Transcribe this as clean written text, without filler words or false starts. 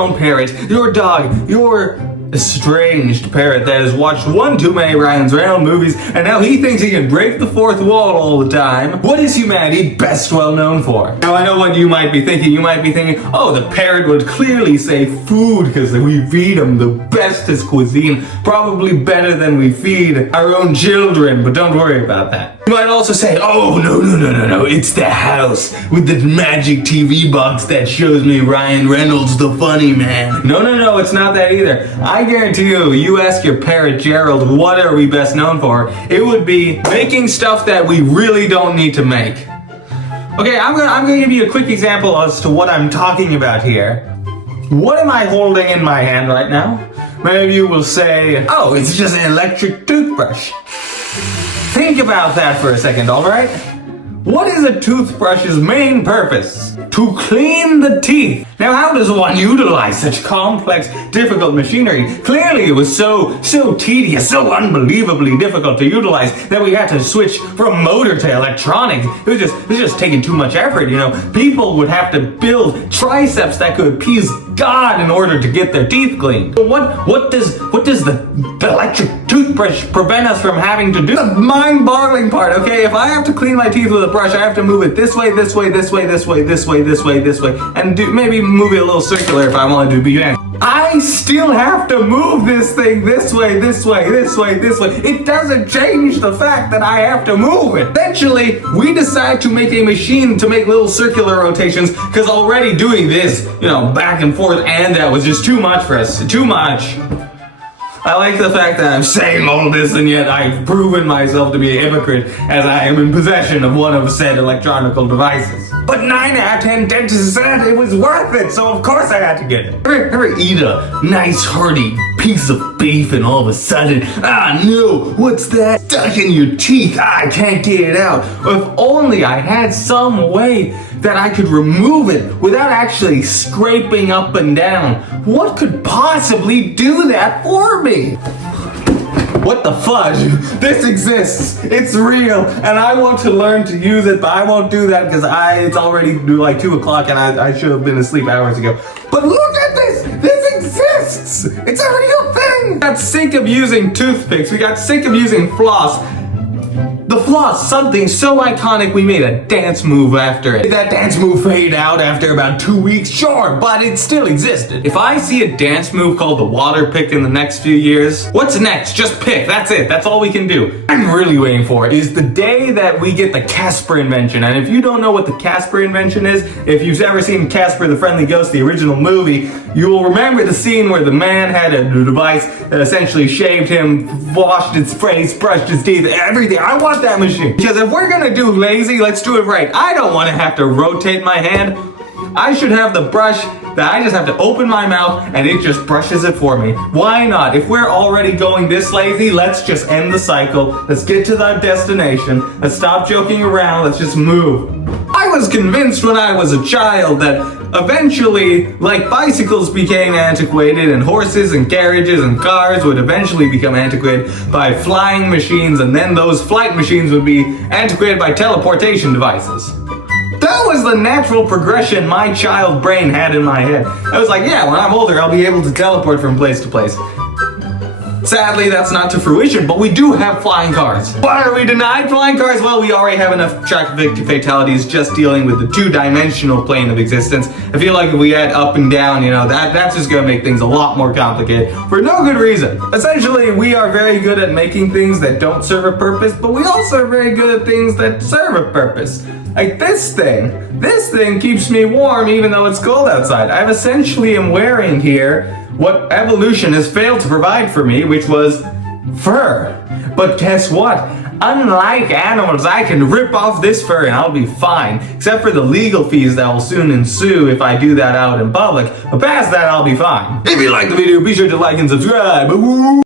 own parrot, your dog, your estranged parrot that has watched one too many Ryan Reynolds movies and now he thinks he can break the fourth wall all the time. What is humanity best well known for? Now I know what you might be thinking. You might be thinking, oh, the parrot would clearly say food because we feed him the bestest cuisine, probably better than we feed our own children, but don't worry about that. You might also say, oh, no, it's the house with the magic TV box that shows me Ryan Reynolds, the funny man. No, it's not that either. I guarantee you ask your parrot Gerald, what are we best known for? It would be making stuff that we really don't need to make. Okay, I'm gonna give you a quick example as to what I'm talking about here. What am I holding in my hand right now? Many of you will say, oh, it's just an electric toothbrush. Think about that for a second, alright? What is a toothbrush's main purpose? To clean the teeth. Now, how does one utilize such complex, difficult machinery? Clearly, it was so tedious, so unbelievably difficult to utilize that we had to switch from motor to electronics. It was just taking too much effort, you know. People would have to build triceps that could appease God in order to get their teeth cleaned. But what does the electric toothbrush prevent us from having to do? The mind-boggling part, okay? If I have to clean my teeth with a brush, I have to move it this way, and maybe move it a little circular if I wanted to be fancy. I still have to move this thing this way. It doesn't change the fact that I have to move it. Eventually, we decide to make a machine to make little circular rotations because already doing this, you know, back and forth and that was just too much for us. Too much. I like the fact that I'm saying all this and yet I've proven myself to be a hypocrite as I am in possession of one of said electronical devices. But 9 out of 10 dentists said it was worth it, so of course I had to get it. Ever eat a nice hearty piece of beef and all of a sudden, no, what's that? Stuck in your teeth, I can't get it out. If only I had some way that I could remove it without actually scraping up and down. What could possibly do that for me? What the fudge? This exists. It's real, and I want to learn to use it, but I won't do that because it's already like 2 o'clock and I should have been asleep hours ago. But look at this! This exists! It's a real thing! We got sick of using toothpicks. We got sick of using floss. The floss, something so iconic we made a dance move after it. Did that dance move fade out after about 2 weeks? Sure, but it still existed. If I see a dance move called the water pick in the next few years, what's next? Just pick, that's it, that's all we can do. I'm really waiting for it is the day that we get the Casper invention. And if you don't know what the Casper invention is, if you've ever seen Casper the Friendly Ghost, the original movie, you will remember the scene where the man had a device that essentially shaved him, washed his face, brushed his teeth, everything. I want that machine. Because if we're gonna do lazy, let's do it right. I don't want to have to rotate my hand. I should have the brush that I just have to open my mouth and it just brushes it for me. Why not? If we're already going this lazy, let's just end the cycle. Let's get to the destination. Let's stop joking around. Let's just move. I was convinced when I was a child that eventually, like bicycles became antiquated and horses and carriages and cars would eventually become antiquated by flying machines, and then those flight machines would be antiquated by teleportation devices. That was the natural progression my child brain had in my head. I was like, yeah, when I'm older, I'll be able to teleport from place to place. Sadly, that's not to fruition, but we do have flying cars. Why are we denied flying cars? Well, we already have enough traffic fatalities just dealing with the two-dimensional plane of existence. I feel like if we add up and down, you know, that's just gonna make things a lot more complicated for no good reason. Essentially, we are very good at making things that don't serve a purpose, but we also are very good at things that serve a purpose. Like this thing keeps me warm even though it's cold outside. I essentially am wearing here what evolution has failed to provide for me, which was fur. But guess what? Unlike animals, I can rip off this fur and I'll be fine. Except for the legal fees that will soon ensue if I do that out in public. But past that, I'll be fine. If you like the video, be sure to like and subscribe.